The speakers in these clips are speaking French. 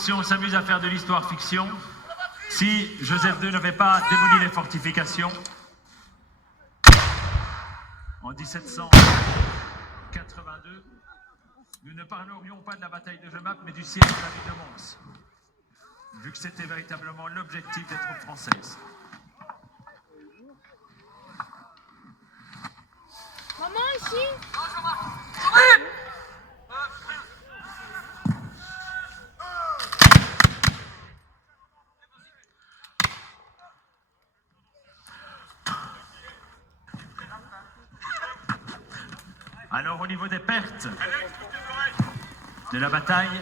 si on s'amuse à faire de l'histoire-fiction, si Joseph II n'avait pas démoli les fortifications en 1782, nous ne parlerions pas de la bataille de Jemappes, mais du siège de la ville de Mons, vu que c'était véritablement l'objectif des troupes françaises. Maman, ici. Alors, au niveau des pertes de la bataille,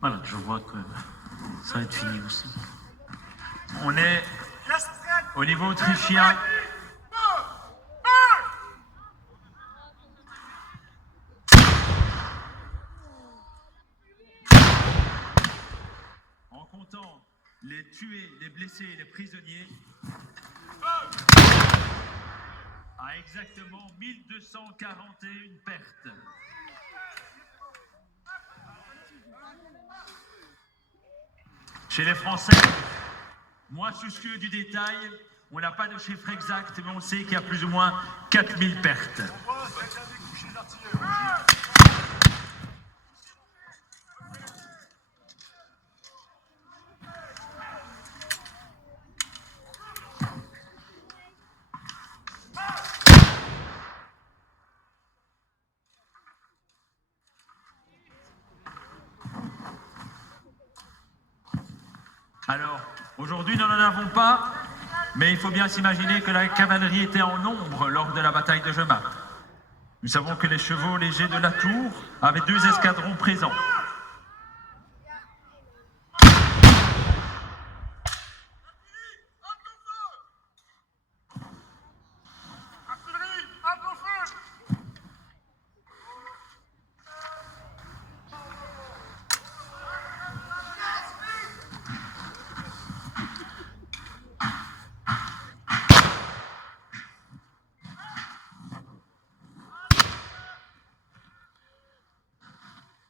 voilà, je vois que ça va être fini aussi. on est au niveau autrichien. En comptant les tués, les blessés et les prisonniers, à exactement 1241 pertes. Chez les Français, moins soucieux du détail, on n'a pas de chiffre exact, mais on sait qu'il y a plus ou moins 4000 pertes. Alors, aujourd'hui, nous n'en avons pas, mais il faut bien s'imaginer que la cavalerie était en nombre lors de la bataille de Jemappes. Nous savons que les chevaux légers de la Tour avaient 2 escadrons présents.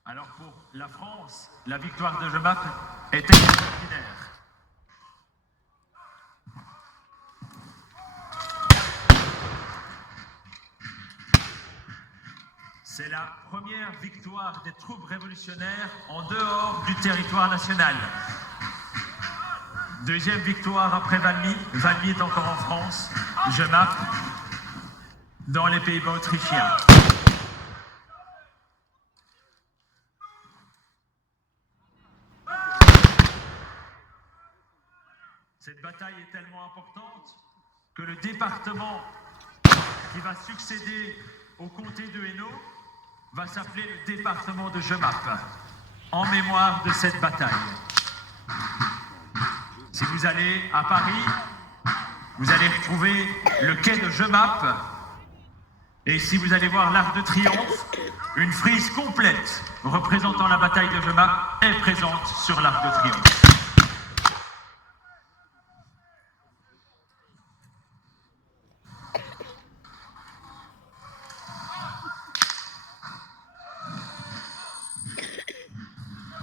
Alors pour la France, la victoire de Jemappes est extraordinaire. C'est la première victoire des troupes révolutionnaires en dehors du territoire national. Deuxième victoire après Valmy. Valmy est encore en France. Jemappes dans les Pays-Bas autrichiens. Cette bataille est tellement importante que le département qui va succéder au comté de Hainaut va s'appeler le département de Jemappes, en mémoire de cette bataille. Si vous allez à Paris, vous allez retrouver le quai de Jemappes, et si vous allez voir l'Arc de Triomphe, une frise complète représentant la bataille de Jemappes est présente sur l'Arc de Triomphe.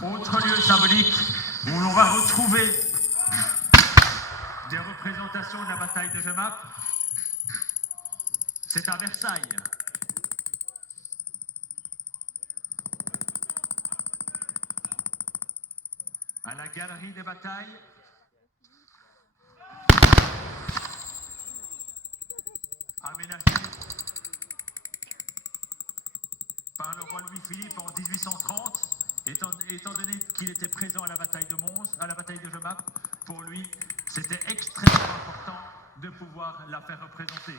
Autre lieu symbolique où l'on va retrouver des représentations de la bataille de Jemappes, c'est à Versailles. À la galerie des batailles, aménagée par le roi Louis-Philippe en 1830. Étant donné qu'il était présent à la bataille de Mons, à la bataille de Jemappes, pour lui, c'était extrêmement important de pouvoir la faire représenter.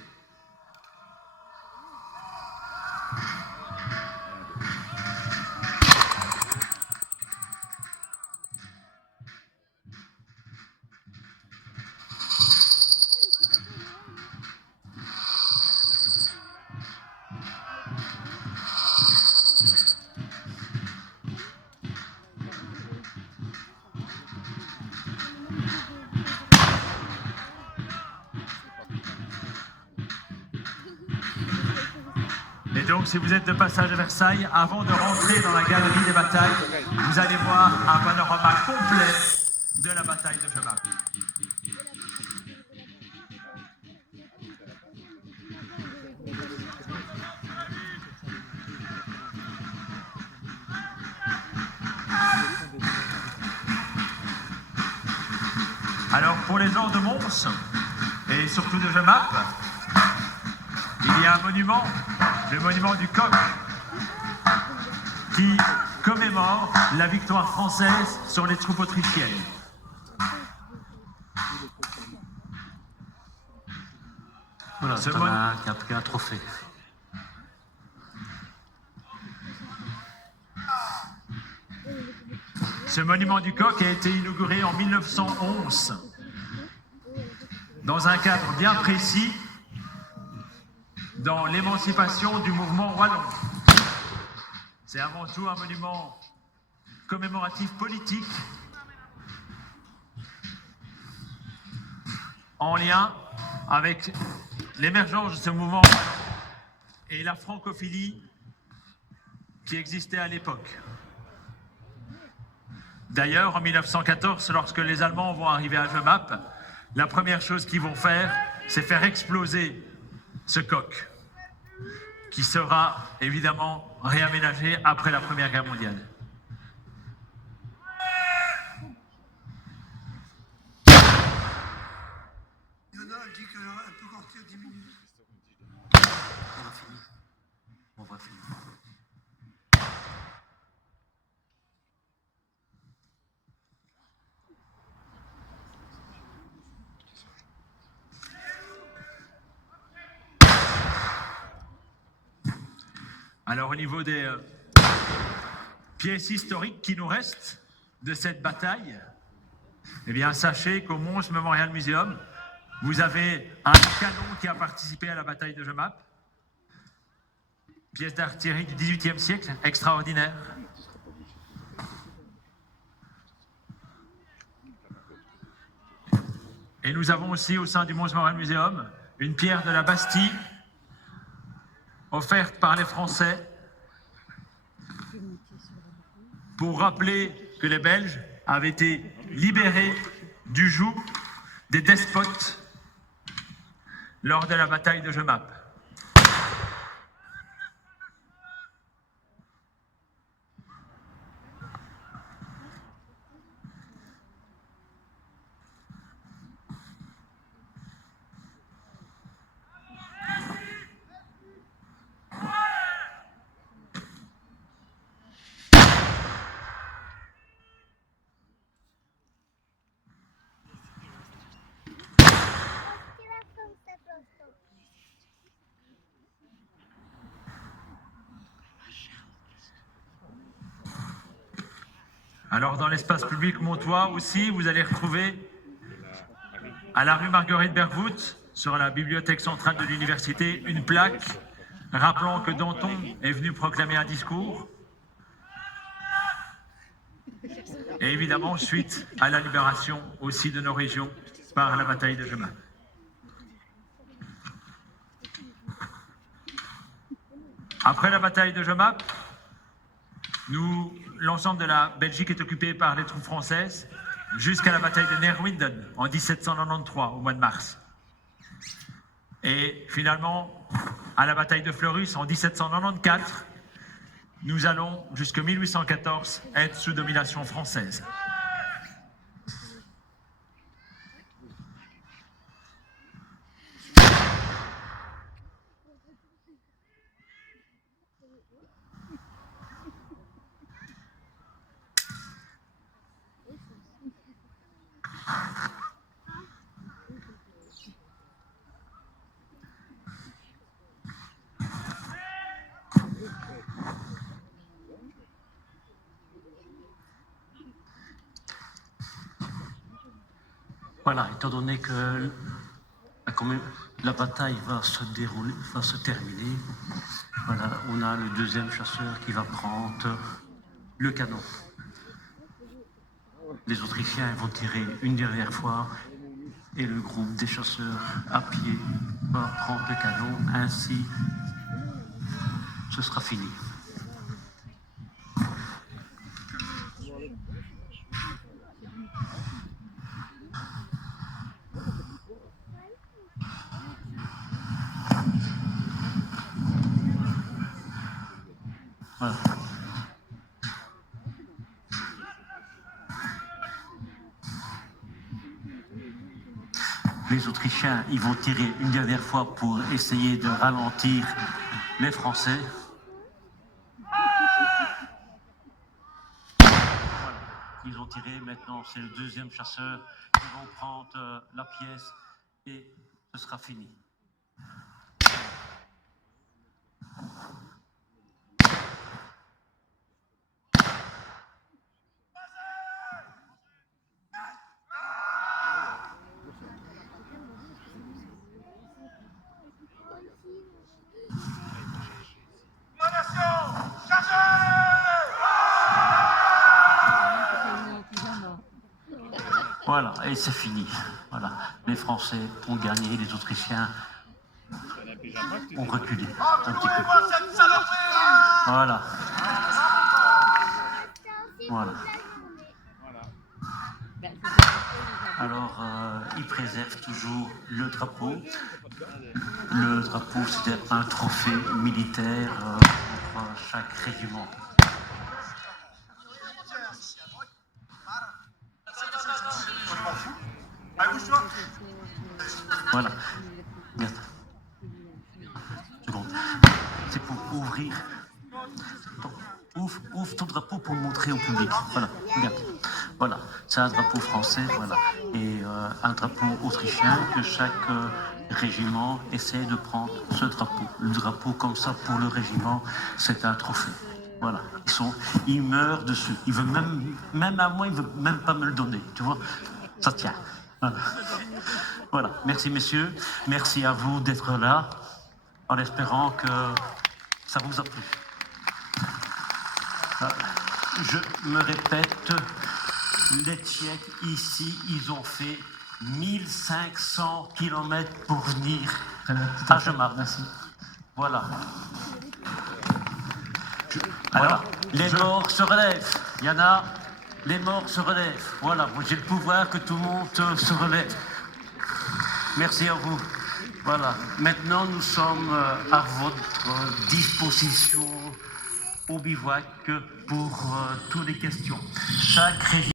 Et donc, si vous êtes de passage à Versailles, avant de rentrer dans la galerie des batailles, vous allez voir un panorama complet de la bataille de Jemappes. Alors, pour les gens de Mons, et surtout de Jemappes, il y a un monument, le monument du Coq, qui commémore la victoire française sur les troupes autrichiennes. Voilà, Ce t'en as un qui a pris un trophée. Ce monument du Coq a été inauguré en 1911 dans un cadre bien précis, dans l'émancipation du mouvement wallon. C'est avant tout un monument commémoratif politique en lien avec l'émergence de ce mouvement et la francophilie qui existait à l'époque. D'ailleurs, en 1914, lorsque les Allemands vont arriver à Jemappes, la première chose qu'ils vont faire, c'est faire exploser ce coq, qui sera évidemment réaménagé après la Première Guerre mondiale. Il y en a un qui dit qu'elle peut partir 10 minutes. On va finir. Alors au niveau des pièces historiques qui nous restent de cette bataille, eh bien sachez qu'au Mons Memorial Museum, vous avez un canon qui a participé à la bataille de Jemappes, pièce d'artillerie du XVIIIe siècle, extraordinaire. Et nous avons aussi au sein du Mons Memorial Museum une pierre de la Bastille offerte par les Français pour rappeler que les Belges avaient été libérés du joug des despotes lors de la bataille de Jemappes. Alors dans l'espace public montois aussi, vous allez retrouver à la rue Marguerite Bergvoet, sur la bibliothèque centrale de l'université, une plaque rappelant que Danton est venu proclamer un discours. Et évidemment, suite à la libération aussi de nos régions par la bataille de Jemappes. Après la bataille de Jemappes, l'ensemble de la Belgique est occupé par les troupes françaises jusqu'à la bataille de Neerwinden en 1793, au mois de mars. Et finalement, à la bataille de Fleurus en 1794, nous allons jusqu'en 1814 être sous domination française. Voilà, étant donné que la bataille va se dérouler, va se terminer, voilà, on a le deuxième chasseur qui va prendre le canon. Les Autrichiens vont tirer une dernière fois et le groupe des chasseurs à pied va prendre le canon. Ainsi, ce sera fini. Voilà. Les Autrichiens, ils vont tirer une dernière fois pour essayer de ralentir les Français. Voilà. Ils ont tiré, maintenant c'est le deuxième chasseur. Ils vont prendre la pièce et ce sera fini. Voilà, et c'est fini. Voilà. Les Français ont gagné, les Autrichiens ont reculé un petit peu. Voilà. Voilà. Alors, ils préservent toujours le drapeau. Le drapeau, c'était un trophée militaire pour chaque régiment. Voilà. Regarde. Seconde. C'est pour ouvrir. Ouvre ton drapeau pour montrer au public. Voilà. Regarde. Voilà. C'est un drapeau français. Voilà. Et un drapeau autrichien que chaque régiment essaie de prendre ce drapeau. Le drapeau comme ça pour le régiment, c'est un trophée. Voilà. Ils meurent dessus. Ils veulent même à moi, ils veulent même pas me le donner. Tu vois? Ça tient. Voilà. Voilà. Merci messieurs. Merci à vous d'être là, en espérant que ça vous a plu. Je me répète, les Tchèques ici, ils ont fait 1500 km pour venir à Jemappes. Merci. Voilà. Alors, les morts se relèvent. Il y en a, les morts se relèvent. Voilà, j'ai le pouvoir que tout le monde se relève. Merci à vous. Voilà. Maintenant, nous sommes à votre disposition au bivouac pour toutes les questions. Chaque